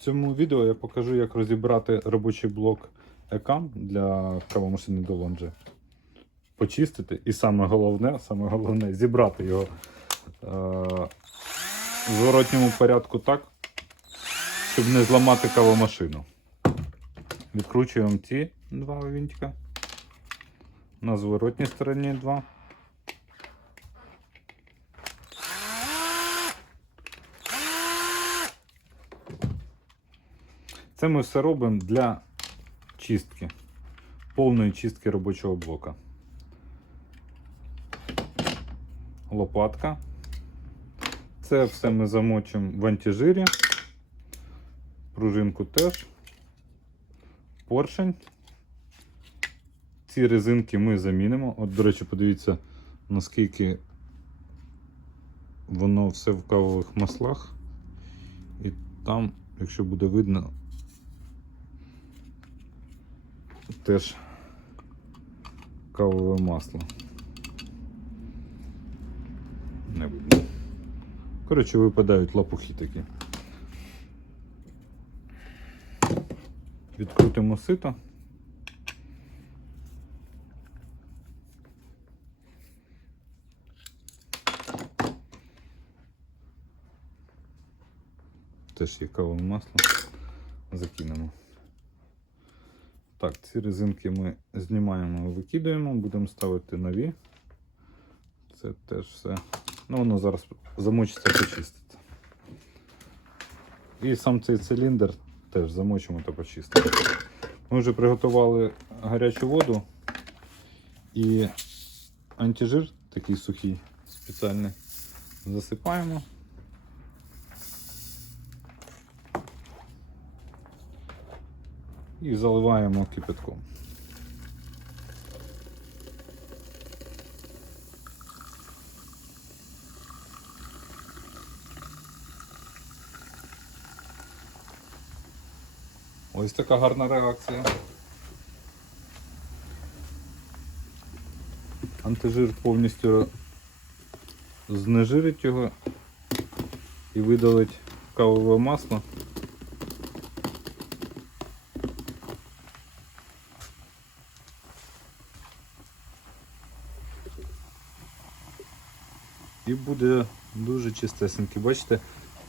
цьому відео я покажу, як розібрати робочий блок ECAM для кавомашини Dolonge. Почистити і саме головне, саме головне зібрати його е- в зворотньому порядку так, щоб не зламати кавомашину. Відкручуємо ці два винтика. На зворотній стороні два. Це ми все робимо для чистки, повної чистки робочого блока. Лопатка. Це все ми замочимо в антижирі. Пружинку теж. Поршень. Ці резинки ми замінимо. От, до речі, подивіться, наскільки воно все в кавових маслах. І там, якщо буде видно, теж кавове масло. Не видно. Коротше, випадають лапухи такі. Відкрутимо сито. Теж є кавове масло. Закинемо. Так, ці резинки ми знімаємо викидаємо, будемо ставити нові. Це теж все. Ну, воно зараз замочиться почиститься. І сам цей циліндр теж замочимо та почистимо. Ми вже приготували гарячу воду і антижир такий сухий, спеціальний. Засипаємо. І заливаємо кипятком. Ось така гарна реакція. Антижир повністю знежирить його і видалить кавове масло. І буде дуже чистесенький. Бачите,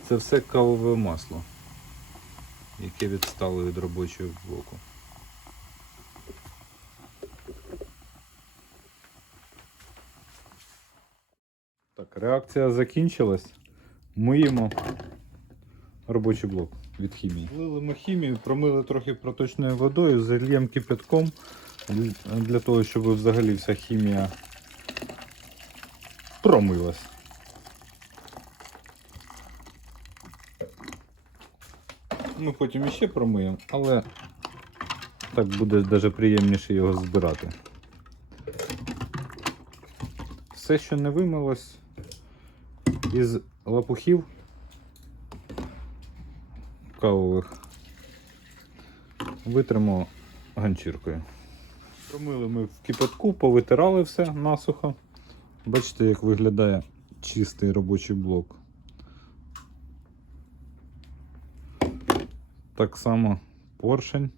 це все кавове масло, яке відстало від робочого блоку. Так, реакція закінчилась. Миємо робочий блок від хімії. Влили ми хімію, промили трохи проточною водою, зальємо кипятком для того, щоб взагалі вся хімія промилась. Ми потім іще промиємо, але так буде навіть приємніше його збирати. Все, що не вимилось із лапухів кавових, витримо ганчіркою. Промили ми в кипятку, повитирали все насухо. Бачите, як виглядає чистий робочий блок. Так само поршень.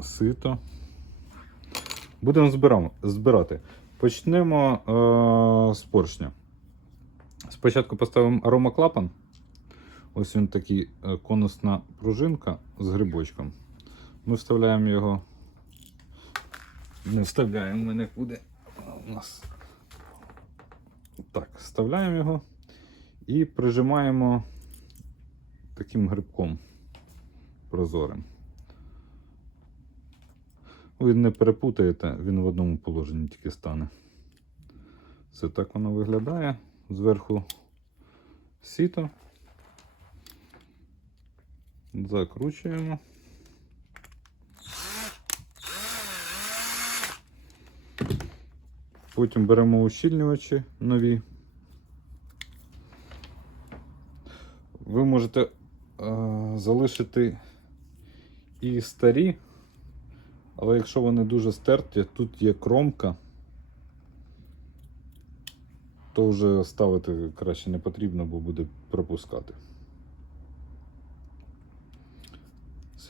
Сито. Будемо збирати. Почнемо е- з поршня. Спочатку поставимо аромаклапан. Ось він такий е, конусна пружинка з грибочком. Ми вставляємо його. Не вставляємо ми нікуди. У нас. Так, вставляємо його і прижимаємо таким грибком прозорим. Ви не перепутаєте, він в одному положенні тільки стане. Це так воно виглядає. Зверху сіто. Закручуємо. Потім беремо ущільнювачі нові. Ви можете е, залишити і старі, але якщо вони дуже стерті, тут є кромка. то вже ставити краще не потрібно, бо буде пропускати.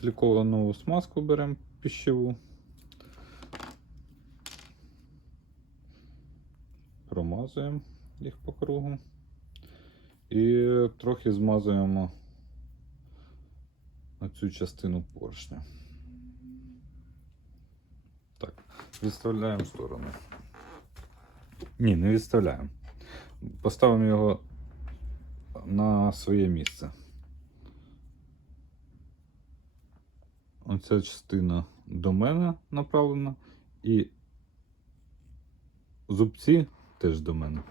Силіковану смазку беремо піщеву. Промазуємо їх по кругу. І трохи змазуємо на цю частину поршня. Так, відставляємо в сторону. Ні, не відставляємо. Поставимо його на своє місце. Оця частина до мене направлена і зубці теж до мене.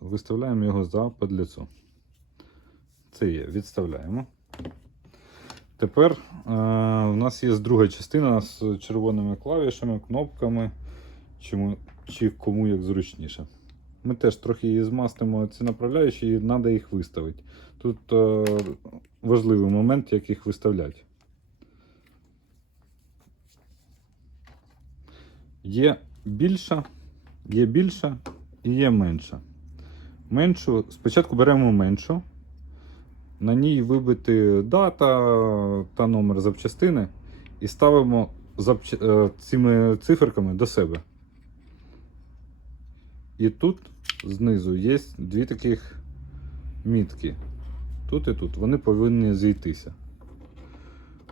Виставляємо його за подліцо. Це є, відставляємо. Тепер е, у нас є друга частина з червоними клавішами, кнопками, чому, чи кому як зручніше. Ми теж трохи її змастимо ці направляючі і треба їх виставити. Тут е, важливий момент, як їх виставляти. Є більша, є більша і є менша. Меншу, спочатку беремо меншу. На ній вибити дата та номер запчастини і ставимо запч... е, цими циферками до себе. І тут знизу є дві таких мітки. Тут і тут. Вони повинні зійтися.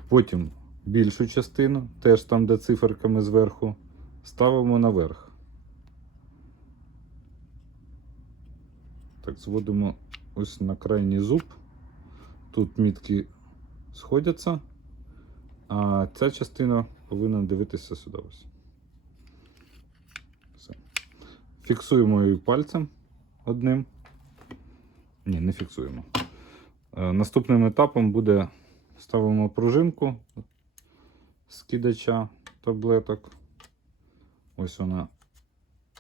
Потім більшу частину, теж там, де циферками зверху, ставимо наверх. Так, зводимо ось на крайній зуб. Тут мітки сходяться, а ця частина повинна дивитися сюди ось. Фіксуємо її пальцем одним. Ні, не фіксуємо. Е, Наступним етапом буде ставимо пружинку скидача таблеток. Ось вона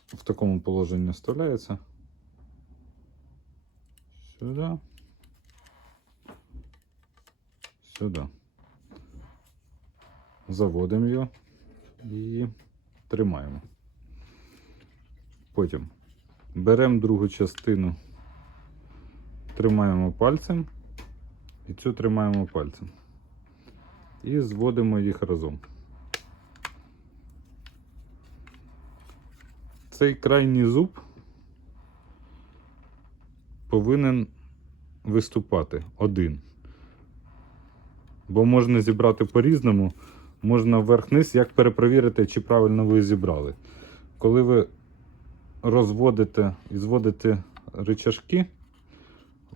в такому положенні вставляється. Сюди. Сюди. Заводимо його і тримаємо. Потім беремо другу частину, тримаємо пальцем і цю тримаємо пальцем. І зводимо їх разом. Цей крайній зуб повинен виступати один. Бо можна зібрати по-різному, можна вверх-низ, як перепровірити, чи правильно ви зібрали. Коли ви розводите і зводите рычажки,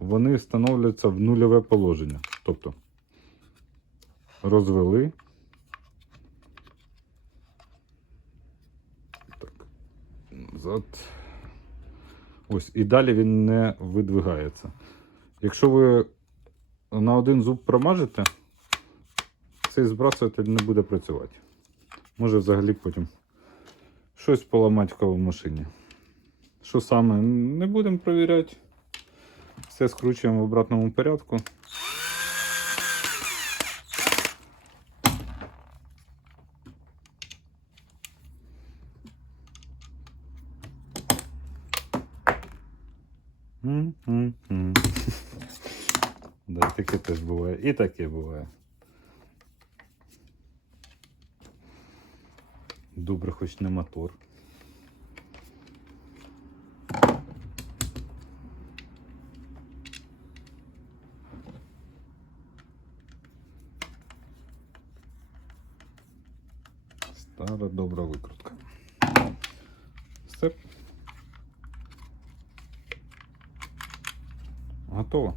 вони встановлюються в нульове положення. Тобто розвели. Так. Назад. Ось, і далі він не видвигається. Якщо ви на один зуб промажете, цей збрасуватель не буде працювати. Може взагалі потім щось поламати в кавомашині. Що саме, не будемо перевіряти. Все скручуємо в обратному порядку. Да, таке теж буває. І таке буває. Добре, хоч не мотор. Стара добра викрутка. Степ. Готово.